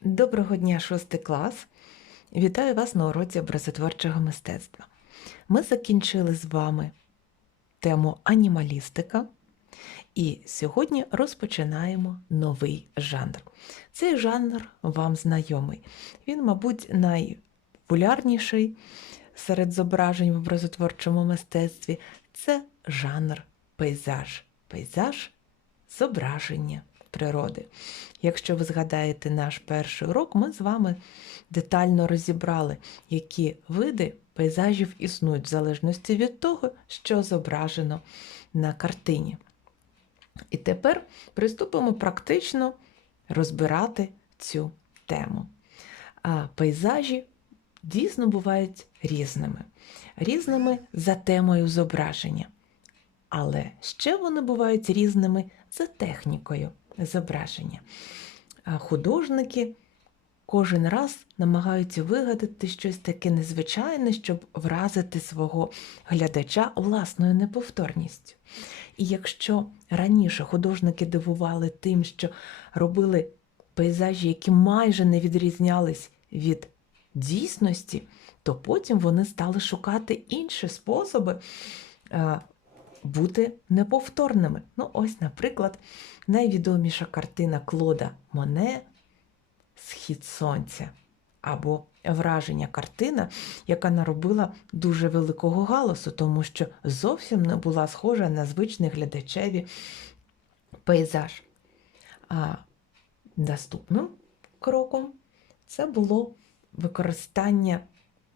Доброго дня, шостий клас! Вітаю вас на уроці образотворчого мистецтва. Ми закінчили з вами тему анімалістика, і сьогодні розпочинаємо новий жанр. Цей жанр вам знайомий. Він, мабуть, найпопулярніший серед зображень в образотворчому мистецтві це жанр пейзаж. Пейзаж зображення природи. Якщо ви згадаєте наш перший урок, ми з вами детально розібрали, які види пейзажів існують в залежності від того, що зображено на картині. І тепер приступимо практично розбирати цю тему. А пейзажі дійсно бувають різними, різними за темою зображення. Але ще вони бувають різними за технікою зображення. А Художники кожен раз намагаються вигадати щось таке незвичайне, щоб вразити свого глядача власною неповторністю. І якщо раніше художники дивували тим, що робили пейзажі, які майже не відрізнялись від дійсності, то потім вони стали шукати інші способи е, бути неповторними. Ну, ось, наприклад, найвідоміша картина Клода Моне Схід сонця або враження картина, яка наробила дуже великого галасу, тому що зовсім не була схожа на звичний глядачеві пейзаж. А наступним кроком це було використання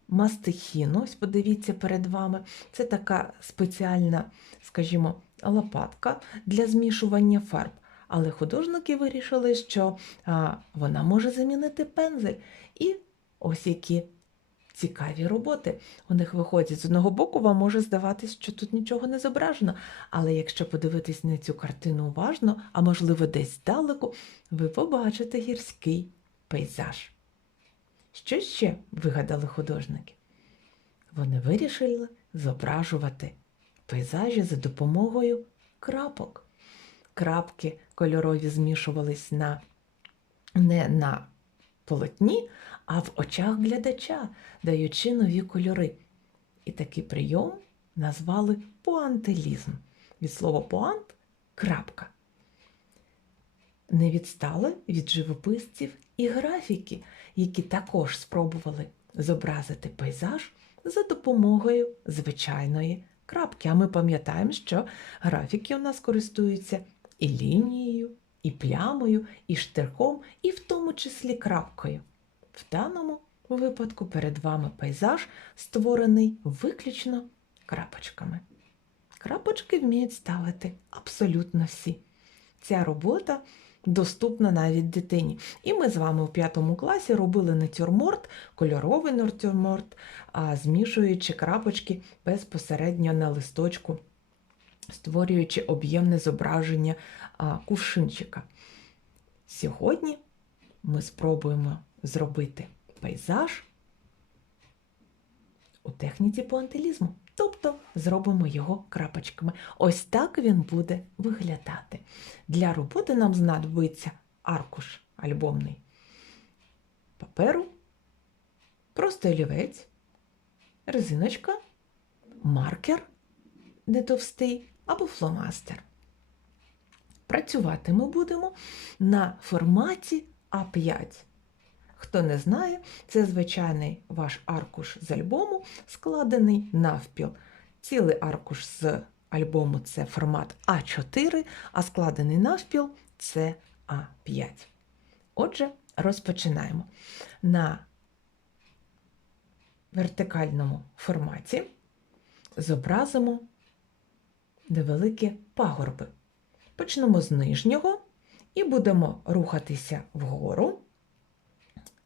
мастихіну. Ось подивіться перед вами. Це така спеціальна, скажімо, лопатка для змішування фарб. Але художники вирішили, що а, вона може замінити пензель. І ось які цікаві роботи у них виходять. З одного боку, вам може здаватись, що тут нічого не зображено. Але якщо подивитись на цю картину уважно, а можливо десь здалеку, ви побачите гірський пейзаж. Що ще вигадали художники? Вони вирішили зображувати пейзажі за допомогою крапок. Крапки кольорові змішувались на, не на полотні, а в очах глядача, даючи нові кольори. І такий прийом назвали пуантилізм. Від слова пуант крапка. Не відстали від живописців і графіки, які також спробували зобразити пейзаж за допомогою звичайної крапки. А ми пам'ятаємо, що графіки у нас користуються і лінією, і плямою, і штрихом, і в тому числі крапкою. В даному випадку перед вами пейзаж створений виключно крапочками. Крапочки вміють ставити абсолютно всі. Ця робота доступна навіть дитині. І ми з вами в п'ятому класі робили натюрморт, кольоровий натюрморт, змішуючи крапочки безпосередньо на листочку, створюючи об'ємне зображення кувшинчика. Сьогодні ми спробуємо зробити пейзаж у техніці пуантилізму. Тобто зробимо його крапочками. Ось так він буде виглядати. Для роботи нам знадобиться аркуш альбомний паперу, просто олівець, резиночка, маркер не товстий або фломастер. Працювати ми будемо на форматі А5. Хто не знає, це звичайний ваш аркуш з альбому, складений навпіл. Цілий аркуш з альбому це формат А4, а складений навпіл це А5. Отже, розпочинаємо. На вертикальному форматі зобразимо невеликі пагорби. Почнемо з нижнього і будемо рухатися вгору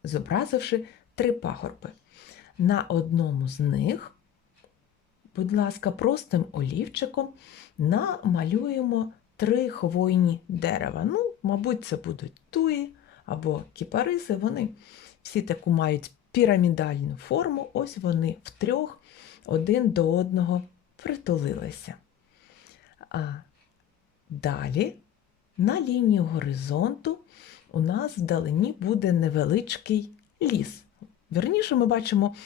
зобразивши три пагорби. На одному з них, будь ласка, простим олівчиком намалюємо три хвойні дерева. Ну, мабуть, це будуть туї або кіпариси. Вони всі таку мають пірамідальну форму, ось вони втрьох один до одного притулилися. А далі на лінію горизонту у нас вдалині буде невеличкий ліс. Вірніше, ми бачимо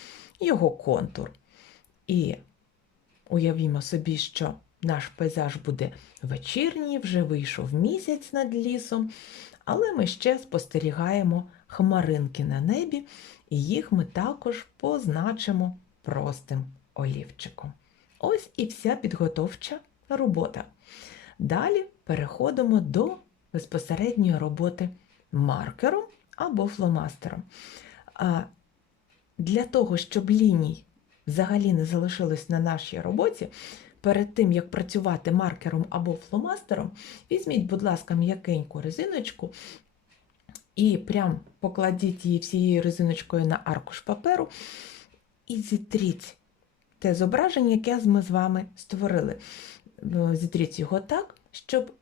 його контур. І уявімо собі, що наш пейзаж буде вечірній, вже вийшов місяць над лісом, але ми ще спостерігаємо хмаринки на небі, і їх ми також позначимо простим олівчиком. Ось і вся підготовча робота. Далі переходимо до безпосередньої роботи маркером або фломастером. А для того, щоб ліній взагалі не залишилось на нашій роботі, перед тим, як працювати маркером або фломастером, візьміть, будь ласка, м'якеньку резиночку і прям покладіть її всією резиночкою на аркуш паперу і зітріть те зображення, яке ми з вами створили. Е, Зітріть його так, щоб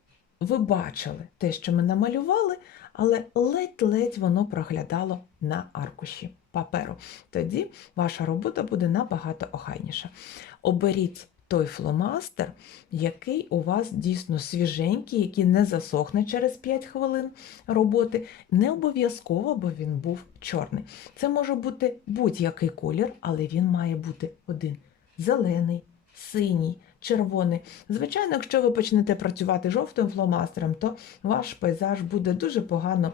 ви бачили те, що ми намалювали, але ледь-ледь воно проглядало на аркуші паперу. Тоді ваша робота буде набагато охайніша. Оберіть той фломастер, який у вас дійсно свіженький, який не засохне через 5 хвилин роботи. Не обов'язково, бо він був чорний. Це може бути будь-який колір, але він має бути один зелений, синій, червоний. Звичайно, якщо ви почнете працювати жовтим фломастером, то ваш пейзаж буде дуже погано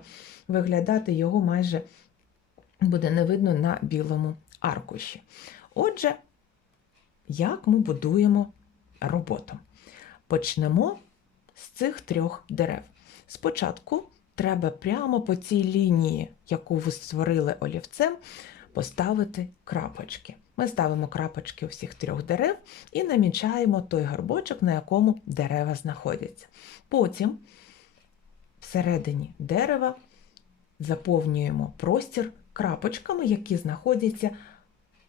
виглядати, його майже буде не видно на білому аркуші. Отже, як ми будуємо роботу? Почнемо з цих трьох дерев. Спочатку треба прямо по цій лінії, яку ви створили олівцем, поставити крапочки. Ми ставимо крапочки у всіх трьох дерев і намічаємо той горбочок, на якому дерева знаходяться. Потім всередині дерева заповнюємо простір крапочками, які знаходяться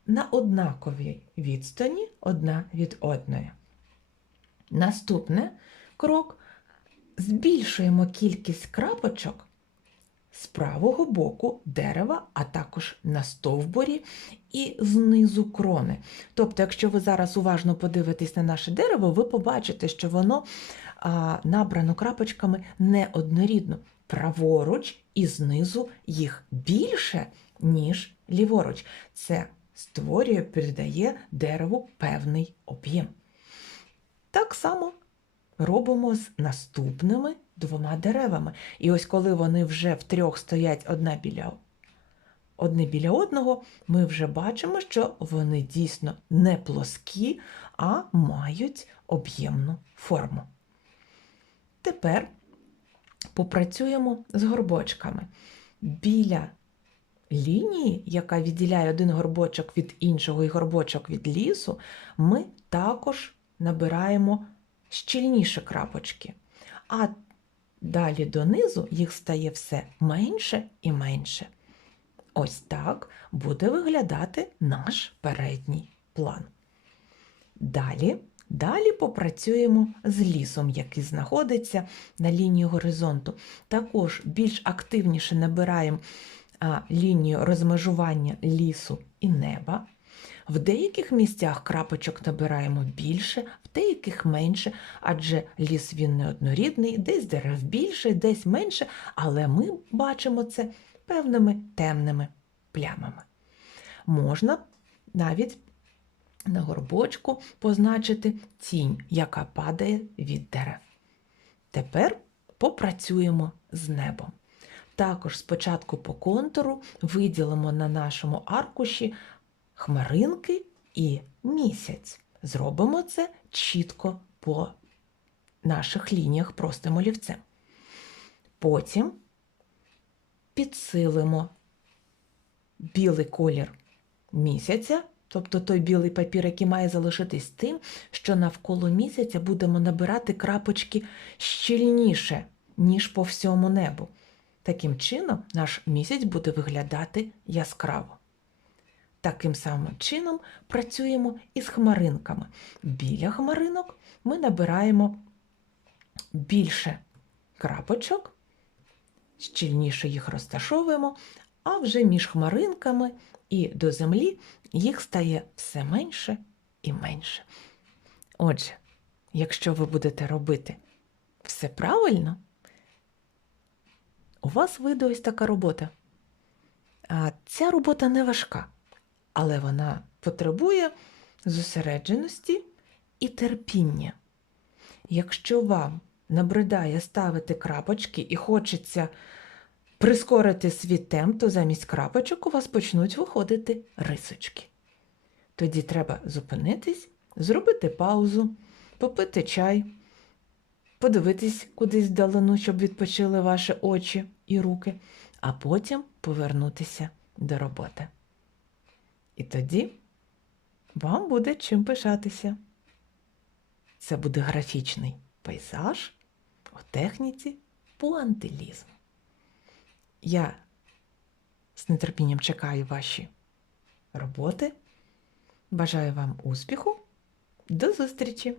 на однаковій відстані одна від одної. Наступний крок збільшуємо кількість крапочок з правого боку дерева, а також на стовбурі і знизу крони. Тобто, якщо ви зараз уважно подивитесь на наше дерево, ви побачите, що воно а, набрано крапочками неоднорідно. Праворуч і знизу їх більше, ніж ліворуч. Це створює, передає дереву певний об'єм. Так само робимо з наступними двома деревами. І ось коли вони вже втрьох стоять одна біля одне біля одного, ми вже бачимо, що вони дійсно не плоскі, а мають об'ємну форму. Тепер попрацюємо з горбочками. Біля лінії, яка відділяє один горбочок від іншого і горбочок від лісу, ми також набираємо щільніші крапочки. А далі донизу їх стає все менше і менше. Ось так буде виглядати наш передній план. Далі, далі попрацюємо з лісом, який знаходиться на лінії горизонту. Також більш активніше набираємо а, лінію розмежування лісу і неба. В деяких місцях крапочок набираємо більше, в деяких менше, адже ліс він неоднорідний, десь дерев більше, десь менше, але ми бачимо це певними темними плямами. Можна навіть на горбочку позначити тінь, яка падає від дерев. Тепер попрацюємо з небом. Також спочатку по контуру виділимо на нашому аркуші хмаринки і місяць. Зробимо це чітко по наших лініях простим олівцем. Потім підсилимо білий колір місяця, тобто той білий папір, який має залишитись тим, що навколо місяця будемо набирати крапочки щільніше, ніж по всьому небу. Таким чином, наш місяць буде виглядати яскраво. Таким самим чином працюємо із хмаринками. Біля хмаринок ми набираємо більше крапочок, щільніше їх розташовуємо, а вже між хмаринками і до землі їх стає все менше і менше. Отже, якщо ви будете робити все правильно, у вас вийде ось така робота. А ця робота не важка, але вона потребує зосередженості і терпіння. Якщо вам набридає ставити крапочки і хочеться прискорити свій темп, то замість крапочок у вас почнуть виходити рисочки. Тоді треба зупинитись, зробити паузу, попити чай, подивитись кудись вдалину, щоб відпочили ваші очі і руки, а потім повернутися до роботи. І тоді вам буде чим пишатися. Це буде графічний пейзаж у техніці пуантилізм. Я з нетерпінням чекаю ваші роботи. Бажаю вам успіху. До зустрічі!